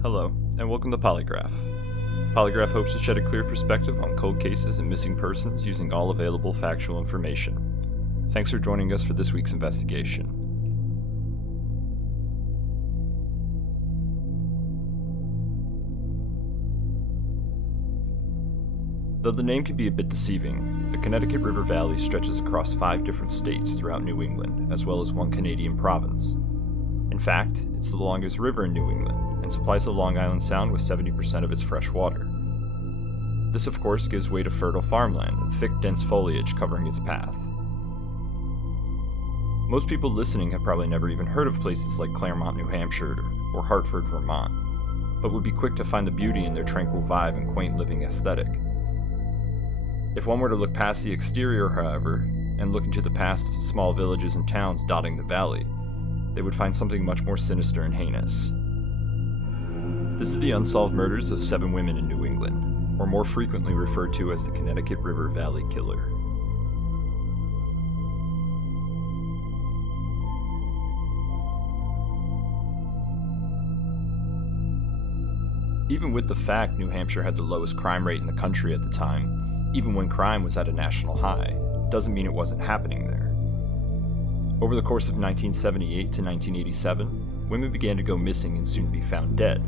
Hello, and welcome to Polygraph. Polygraph hopes to shed a clear perspective on cold cases and missing persons using all available factual information. Thanks for joining us for this week's investigation. Though the name can be a bit deceiving, the Connecticut River Valley stretches across 5 different states throughout New England, as well as 1 Canadian province. In fact, it's the longest river in New England, and supplies the Long Island Sound with 70% of its fresh water. This of course gives way to fertile farmland and thick, dense foliage covering its path. Most people listening have probably never even heard of places like Claremont, New Hampshire, or Hartford, Vermont, but would be quick to find the beauty in their tranquil vibe and quaint living aesthetic. If one were to look past the exterior, however, and look into the past of the small villages and towns dotting the valley, they would find something much more sinister and heinous. This is the unsolved murders of 7 women in New England, or more frequently referred to as the Connecticut River Valley Killer. Even with the fact New Hampshire had the lowest crime rate in the country at the time, even when crime was at a national high, doesn't mean it wasn't happening there. Over the course of 1978 to 1987, women began to go missing and soon be found dead,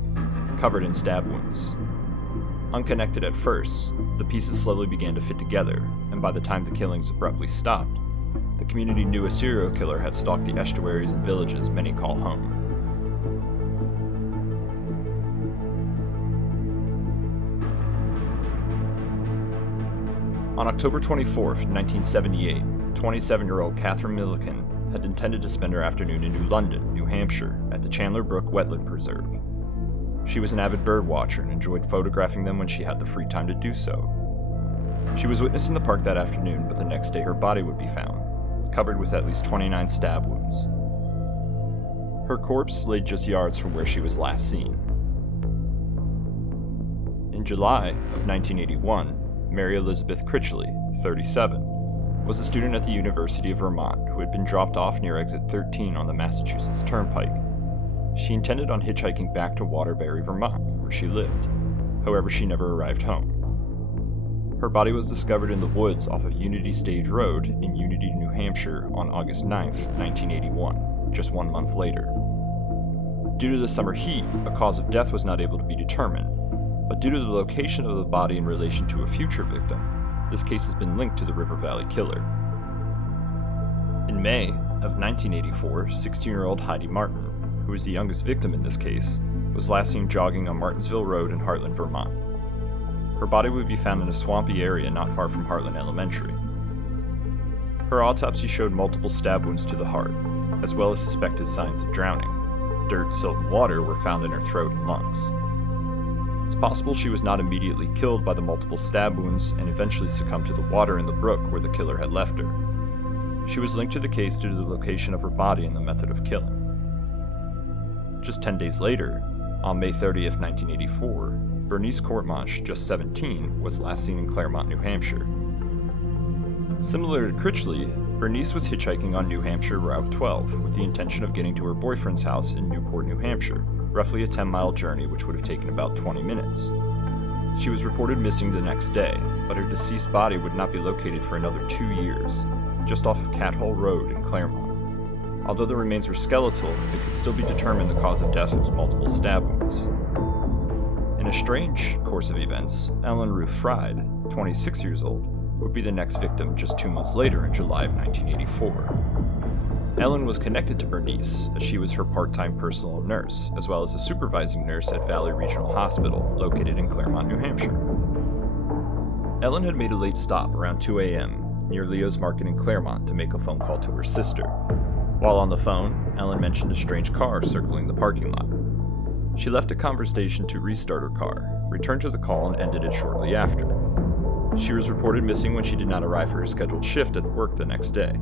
covered in stab wounds. Unconnected at first, the pieces slowly began to fit together, and by the time the killings abruptly stopped, the community knew a serial killer had stalked the estuaries and villages many call home. On October 24, 1978, 27-year-old Catherine Milliken had intended to spend her afternoon in New London, New Hampshire, at the Chandler Brook Wetland Preserve. She was an avid bird watcher and enjoyed photographing them when she had the free time to do so. She was witness in the park that afternoon, but the next day her body would be found, covered with at least 29 stab wounds. Her corpse lay just yards from where she was last seen. In July of 1981, Mary Elizabeth Critchley, 37, was a student at the University of Vermont who had been dropped off near exit 13 on the Massachusetts Turnpike. She intended on hitchhiking back to Waterbury, Vermont, where she lived. However, she never arrived home. Her body was discovered in the woods off of Unity Stage Road in Unity, New Hampshire on August 9, 1981, just 1 month later. Due to the summer heat, a cause of death was not able to be determined, but due to the location of the body in relation to a future victim, this case has been linked to the River Valley Killer. In May of 1984, 16-year-old Heidi Martin, who was the youngest victim in this case, was last seen jogging on Martinsville Road in Hartland, Vermont. Her body would be found in a swampy area not far from Hartland Elementary. Her autopsy showed multiple stab wounds to the heart, as well as suspected signs of drowning. Dirt, silt, and water were found in her throat and lungs. It's possible she was not immediately killed by the multiple stab wounds and eventually succumbed to the water in the brook where the killer had left her. She was linked to the case due to the location of her body and the method of killing. Just 10 days later, on May 30th, 1984, Bernice Courtmarsh, just 17, was last seen in Claremont, New Hampshire. Similar to Critchley, Bernice was hitchhiking on New Hampshire Route 12 with the intention of getting to her boyfriend's house in Newport, New Hampshire, roughly a 10-mile journey which would have taken about 20 minutes. She was reported missing the next day, but her deceased body would not be located for another 2 years, just off of Cat Hole Road in Claremont. Although the remains were skeletal, it could still be determined the cause of death was multiple stab wounds. In a strange course of events, Ellen Ruth Fried, 26 years old, would be the next victim just 2 months later in July of 1984. Ellen was connected to Bernice, as she was her part-time personal nurse, as well as a supervising nurse at Valley Regional Hospital, located in Claremont, New Hampshire. Ellen had made a late stop around 2 a.m. near Leo's Market in Claremont to make a phone call to her sister. While on the phone, Ellen mentioned a strange car circling the parking lot. She left a conversation to restart her car, returned to the call, and ended it shortly after. She was reported missing when she did not arrive for her scheduled shift at work the next day.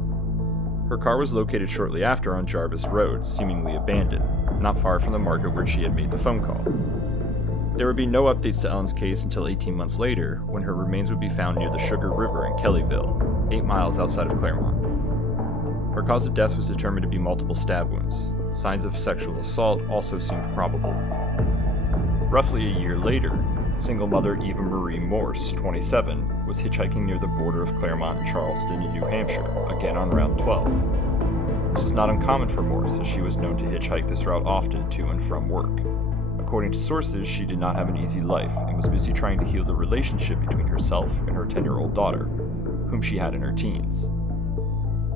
Her car was located shortly after on Jarvis Road, seemingly abandoned, not far from the market where she had made the phone call. There would be no updates to Ellen's case until 18 months later, when her remains would be found near the Sugar River in Kellyville, 8 miles outside of Claremont. Her cause of death was determined to be multiple stab wounds. Signs of sexual assault also seemed probable. Roughly a year later, single mother Eva Marie Morse, 27, was hitchhiking near the border of Claremont and Charleston in New Hampshire, again on Route 12. This is not uncommon for Morse, as she was known to hitchhike this route often to and from work. According to sources, she did not have an easy life and was busy trying to heal the relationship between herself and her 10-year-old daughter, whom she had in her teens.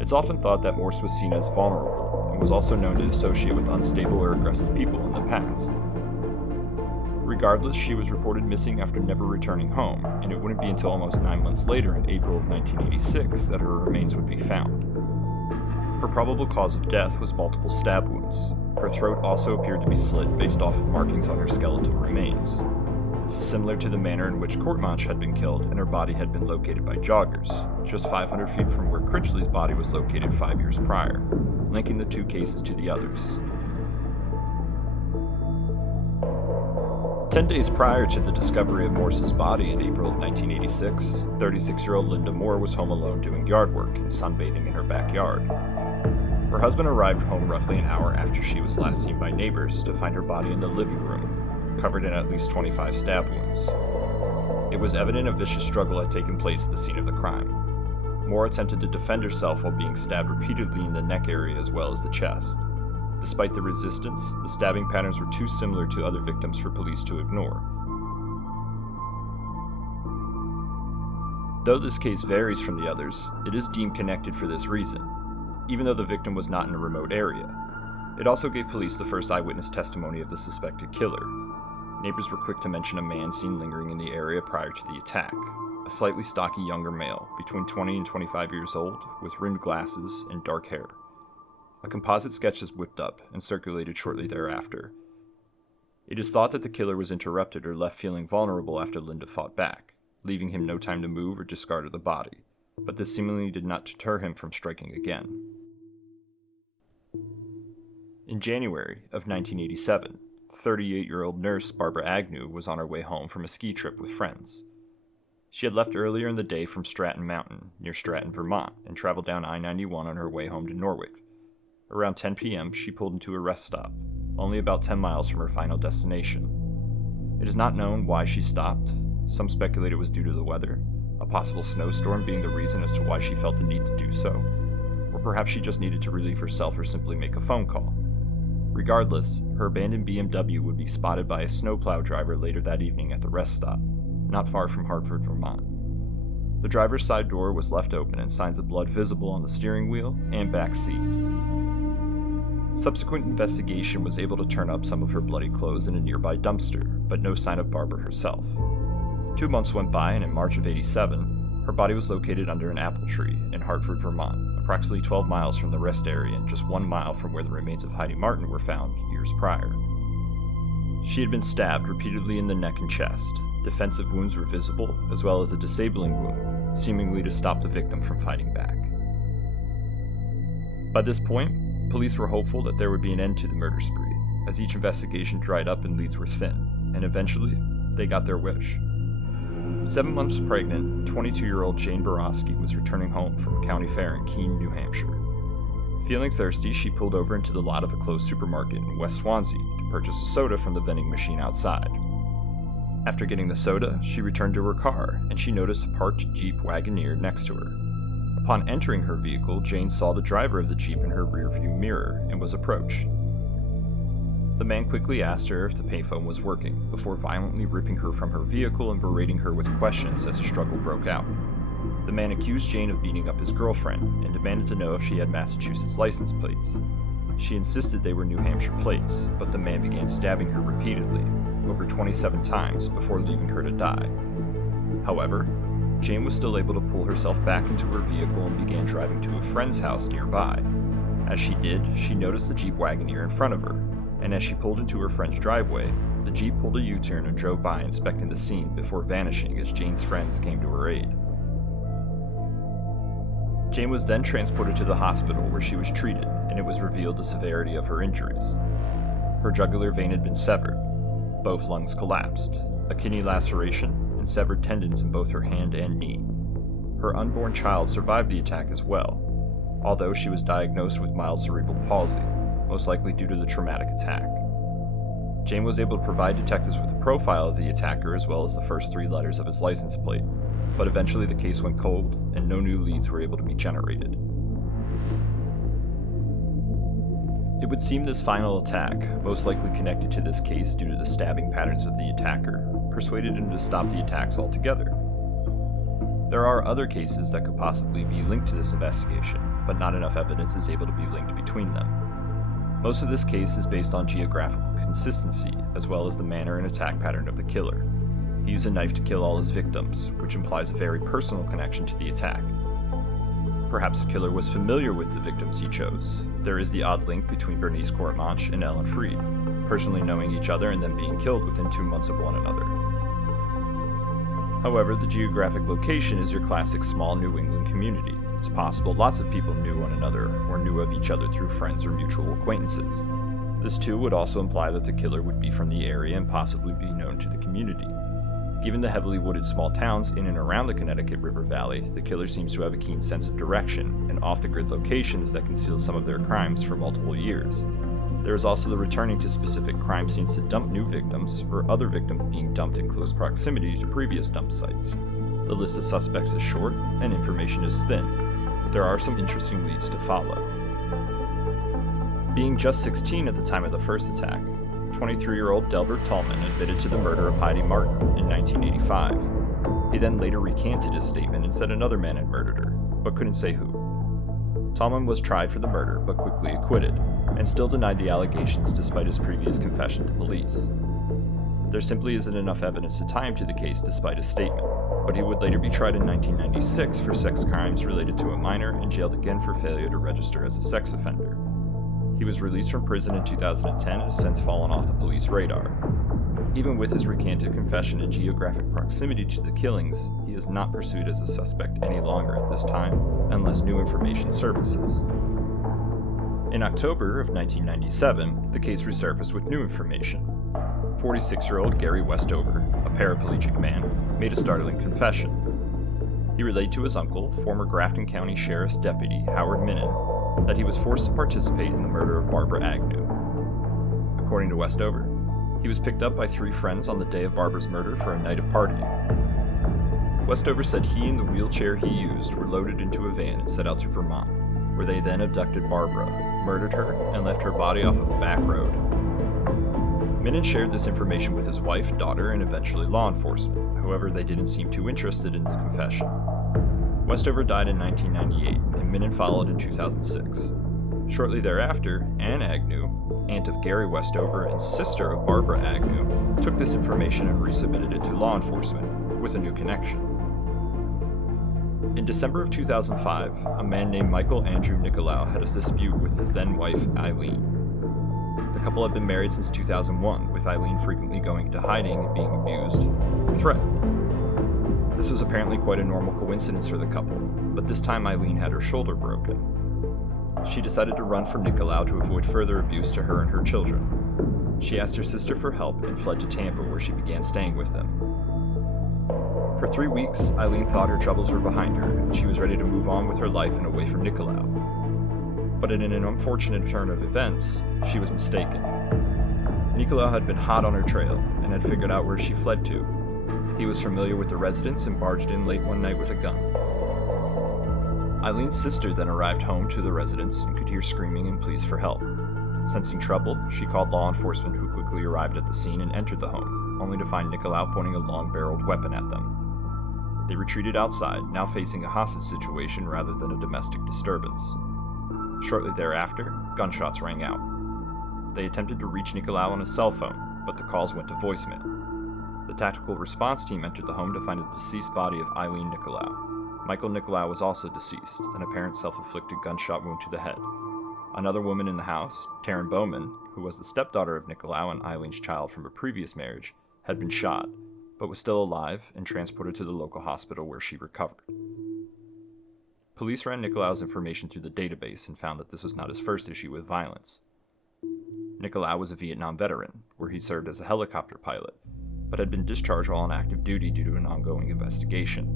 It's often thought that Morse was seen as vulnerable and was also known to associate with unstable or aggressive people in the past. Regardless, she was reported missing after never returning home, and it wouldn't be until almost 9 months later in April of 1986 that her remains would be found. Her probable cause of death was multiple stab wounds. Her throat also appeared to be slit based off of markings on her skeletal remains. This is similar to the manner in which Claremont had been killed and her body had been located by joggers, just 500 feet from where Critchley's body was located 5 years prior, linking the two cases to the others. 10 days prior to the discovery of Morse's body in April of 1986, 36-year-old Linda Moore was home alone doing yard work and sunbathing in her backyard. Her husband arrived home roughly an hour after she was last seen by neighbors to find her body in the living room, covered in at least 25 stab wounds. It was evident a vicious struggle had taken place at the scene of the crime. Moore attempted to defend herself while being stabbed repeatedly in the neck area as well as the chest. Despite the resistance, the stabbing patterns were too similar to other victims for police to ignore. Though this case varies from the others, it is deemed connected for this reason. Even though the victim was not in a remote area, it also gave police the first eyewitness testimony of the suspected killer. Neighbors were quick to mention a man seen lingering in the area prior to the attack, a slightly stocky younger male, between 20 and 25 years old, with rimmed glasses and dark hair. A composite sketch is whipped up and circulated shortly thereafter. It is thought that the killer was interrupted or left feeling vulnerable after Linda fought back, leaving him no time to move or discard of the body, but this seemingly did not deter him from striking again. In January of 1987, 38-year-old nurse Barbara Agnew was on her way home from a ski trip with friends. She had left earlier in the day from Stratton Mountain, near Stratton, Vermont, and traveled down I-91 on her way home to Norwich. Around 10 p.m., she pulled into a rest stop, only about 10 miles from her final destination. It is not known why she stopped. Some speculate it was due to the weather, a possible snowstorm being the reason as to why she felt the need to do so, or perhaps she just needed to relieve herself or simply make a phone call. Regardless, her abandoned BMW would be spotted by a snowplow driver later that evening at the rest stop, not far from Hartford, Vermont. The driver's side door was left open and signs of blood visible on the steering wheel and back seat. Subsequent investigation was able to turn up some of her bloody clothes in a nearby dumpster, but no sign of Barbara herself. 2 months went by, and in March of '87, her body was located under an apple tree in Hartford, Vermont, approximately 12 miles from the rest area and just 1 mile from where the remains of Heidi Martin were found years prior. She had been stabbed repeatedly in the neck and chest. Defensive wounds were visible, as well as a disabling wound, seemingly to stop the victim from fighting back. By this point, police were hopeful that there would be an end to the murder spree, as each investigation dried up and leads were thin, and eventually, they got their wish. 7 months pregnant, 22-year-old Jane Borowski was returning home from a county fair in Keene, New Hampshire. Feeling thirsty, she pulled over into the lot of a closed supermarket in West Swansea to purchase a soda from the vending machine outside. After getting the soda, she returned to her car, and she noticed a parked Jeep Wagoneer next to her. Upon entering her vehicle, Jane saw the driver of the Jeep in her rearview mirror and was approached. The man quickly asked her if the payphone was working, before violently ripping her from her vehicle and berating her with questions as a struggle broke out. The man accused Jane of beating up his girlfriend and demanded to know if she had Massachusetts license plates. She insisted they were New Hampshire plates, but the man began stabbing her repeatedly, over 27 times, before leaving her to die. However, Jane was still able to pull herself back into her vehicle and began driving to a friend's house nearby. As she did, she noticed the Jeep Wagoneer in front of her, and as she pulled into her friend's driveway, the Jeep pulled a U-turn and drove by inspecting the scene before vanishing as Jane's friends came to her aid. Jane was then transported to the hospital where she was treated, and it was revealed the severity of her injuries. Her jugular vein had been severed, both lungs collapsed, a kidney laceration, and severed tendons in both her hand and knee. Her unborn child survived the attack as well, although she was diagnosed with mild cerebral palsy, most likely due to the traumatic attack. Jane was able to provide detectives with a profile of the attacker as well as the first 3 letters of his license plate, but eventually the case went cold and no new leads were able to be generated. It would seem this final attack, most likely connected to this case due to the stabbing patterns of the attacker, persuaded him to stop the attacks altogether. There are other cases that could possibly be linked to this investigation, but not enough evidence is able to be linked between them. Most of this case is based on geographical consistency, as well as the manner and attack pattern of the killer. He used a knife to kill all his victims, which implies a very personal connection to the attack. Perhaps the killer was familiar with the victims he chose. There is the odd link between Bernice Courtemanche and Ellen Freed, personally knowing each other and then being killed within 2 months of one another. However, the geographic location is your classic small New England community. It's possible lots of people knew one another or knew of each other through friends or mutual acquaintances. This too would also imply that the killer would be from the area and possibly be known to the community. Given the heavily wooded small towns in and around the Connecticut River Valley, the killer seems to have a keen sense of direction and off-the-grid locations that conceal some of their crimes for multiple years. There is also the returning to specific crime scenes to dump new victims, or other victims being dumped in close proximity to previous dump sites. The list of suspects is short, and information is thin, but there are some interesting leads to follow. Being just 16 at the time of the first attack, 23-year-old Delbert Tallman admitted to the murder of Heidi Martin in 1985. He then later recanted his statement and said another man had murdered her, but couldn't say who. Tallman was tried for the murder, but quickly acquitted, and still denied the allegations despite his previous confession to police. There simply isn't enough evidence to tie him to the case despite his statement, but he would later be tried in 1996 for sex crimes related to a minor and jailed again for failure to register as a sex offender. He was released from prison in 2010 and has since fallen off the police radar. Even with his recanted confession and geographic proximity to the killings, he is not pursued as a suspect any longer at this time, unless new information surfaces. In October of 1997, the case resurfaced with new information. 46-year-old Gary Westover, a paraplegic man, made a startling confession. He relayed to his uncle, former Grafton County Sheriff's Deputy Howard Minnan, that he was forced to participate in the murder of Barbara Agnew. According to Westover, he was picked up by 3 friends on the day of Barbara's murder for a night of partying. Westover said he and the wheelchair he used were loaded into a van and set out to Vermont, where they then abducted Barbara, murdered her, and left her body off of a back road. Minnan shared this information with his wife, daughter, and eventually law enforcement. However, they didn't seem too interested in the confession. Westover died in 1998, and Minnan followed in 2006. Shortly thereafter, Anne Agnew, aunt of Gary Westover and sister of Barbara Agnew, took this information and resubmitted it to law enforcement, with a new connection. In December of 2005, a man named Michael Andrew Nicolau had a dispute with his then-wife, Eileen. The couple had been married since 2001, with Eileen frequently going into hiding and being abused or threatened. This was apparently quite a normal coincidence for the couple, but this time Eileen had her shoulder broken. She decided to run from Nicolau to avoid further abuse to her and her children. She asked her sister for help and fled to Tampa, where she began staying with them. For 3 weeks, Eileen thought her troubles were behind her, and she was ready to move on with her life and away from Nicolau. But in an unfortunate turn of events, she was mistaken. Nicolau had been hot on her trail, and had figured out where she fled to. He was familiar with the residence and barged in late one night with a gun. Eileen's sister then arrived home to the residence and could hear screaming and pleas for help. Sensing trouble, she called law enforcement, who quickly arrived at the scene and entered the home, only to find Nicolau pointing a long-barreled weapon at them. They retreated outside, now facing a hostage situation rather than a domestic disturbance. Shortly thereafter, gunshots rang out. They attempted to reach Nicolau on his cell phone, but the calls went to voicemail. The tactical response team entered the home to find the deceased body of Eileen Nicolau. Michael Nicolau was also deceased, an apparent self-inflicted gunshot wound to the head. Another woman in the house, Taryn Bowman, who was the stepdaughter of Nicolau and Eileen's child from a previous marriage, had been shot, but was still alive and transported to the local hospital where she recovered. Police ran Nicolau's information through the database and found that this was not his first issue with violence. Nicolau was a Vietnam veteran, where he served as a helicopter pilot, but had been discharged while on active duty due to an ongoing investigation.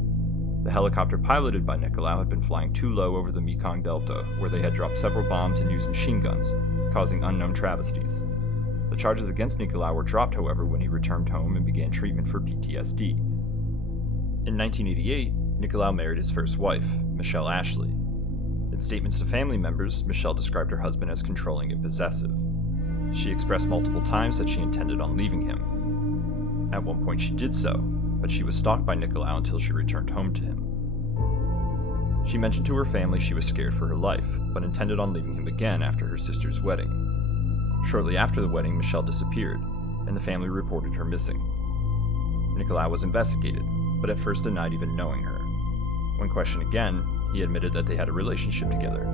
The helicopter piloted by Nicolau had been flying too low over the Mekong Delta, where they had dropped several bombs and used machine guns, causing unknown travesties. The charges against Nicolau were dropped, however, when he returned home and began treatment for PTSD. In 1988, Nicolau married his first wife, Michelle Ashley. In statements to family members, Michelle described her husband as controlling and possessive. She expressed multiple times that she intended on leaving him. At one point she did so, but she was stalked by Nicolau until she returned home to him. She mentioned to her family she was scared for her life, but intended on leaving him again after her sister's wedding. Shortly after the wedding, Michelle disappeared, and the family reported her missing. Nicolau was investigated, but at first denied even knowing her. When questioned again, he admitted that they had a relationship together,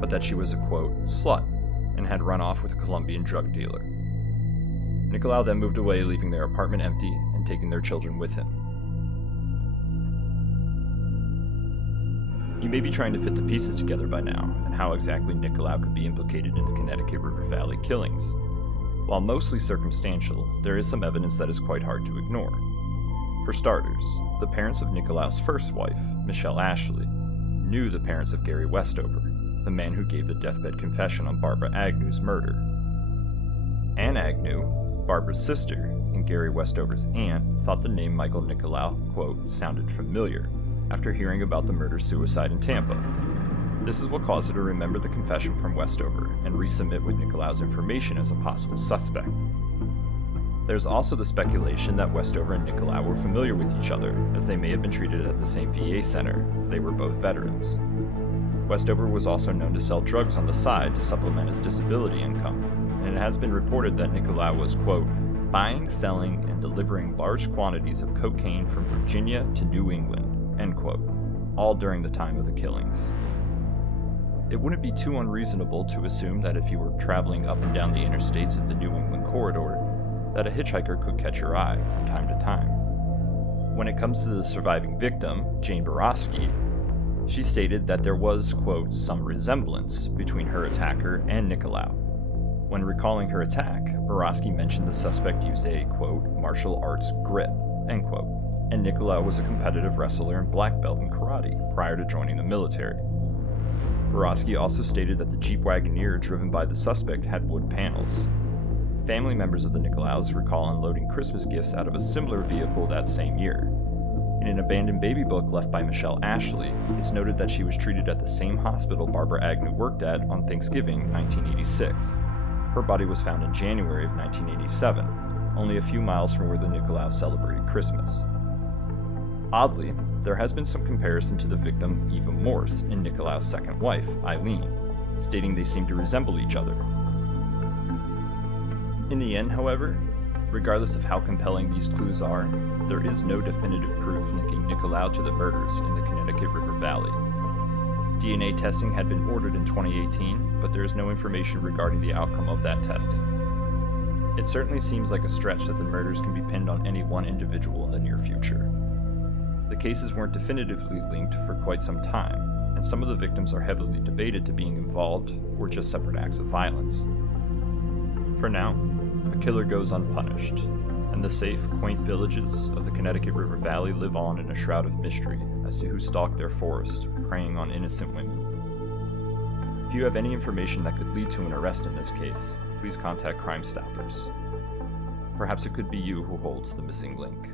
but that she was a, quote, slut, and had run off with a Colombian drug dealer. Nicolau then moved away, leaving their apartment empty and taking their children with him. You may be trying to fit the pieces together by now, and how exactly Nicolau could be implicated in the Connecticut River Valley killings. While mostly circumstantial, there is some evidence that is quite hard to ignore. For starters, the parents of Nicolau's first wife, Michelle Ashley, knew the parents of Gary Westover, the man who gave the deathbed confession on Barbara Agnew's murder. Anne Agnew, Barbara's sister and Gary Westover's aunt, thought the name Michael Nicolau, quote, sounded familiar, after hearing about the murder-suicide in Tampa. This is what caused her to remember the confession from Westover and resubmit with Nicolau's information as a possible suspect. There's also the speculation that Westover and Nicolau were familiar with each other, as they may have been treated at the same VA center, as they were both veterans. Westover was also known to sell drugs on the side to supplement his disability income, and it has been reported that Nicolau was, quote, buying, selling, and delivering large quantities of cocaine from Virginia to New England, end quote, all during the time of the killings. It wouldn't be too unreasonable to assume that if you were traveling up and down the interstates of the New England corridor, that a hitchhiker could catch your eye from time to time. When it comes to the surviving victim, Jane Borowski, she stated that there was, quote, some resemblance between her attacker and Nicolau. When recalling her attack, Borowski mentioned the suspect used a, quote, martial arts grip, end quote, and Nicolau was a competitive wrestler and black belt in karate prior to joining the military. Borowski also stated that the Jeep Wagoneer driven by the suspect had wood panels. Family members of the Nicolaus recall unloading Christmas gifts out of a similar vehicle that same year. In an abandoned baby book left by Michelle Ashley, it's noted that she was treated at the same hospital Barbara Agnew worked at on Thanksgiving 1986. Her body was found in January of 1987, only a few miles from where the Nicolaus celebrated Christmas. Oddly, there has been some comparison to the victim Eva Morse and Nicolaus' second wife, Eileen, stating they seem to resemble each other. In the end, however, regardless of how compelling these clues are, there is no definitive proof linking Nicolau to the murders in the Connecticut River Valley. DNA testing had been ordered in 2018, but there is no information regarding the outcome of that testing. It certainly seems like a stretch that the murders can be pinned on any one individual in the near future. The cases weren't definitively linked for quite some time, and some of the victims are heavily debated to being involved or just separate acts of violence. For now, the killer goes unpunished, and the safe, quaint villages of the Connecticut River Valley live on in a shroud of mystery as to who stalked their forest, preying on innocent women. If you have any information that could lead to an arrest in this case, please contact Crime Stoppers. Perhaps it could be you who holds the missing link.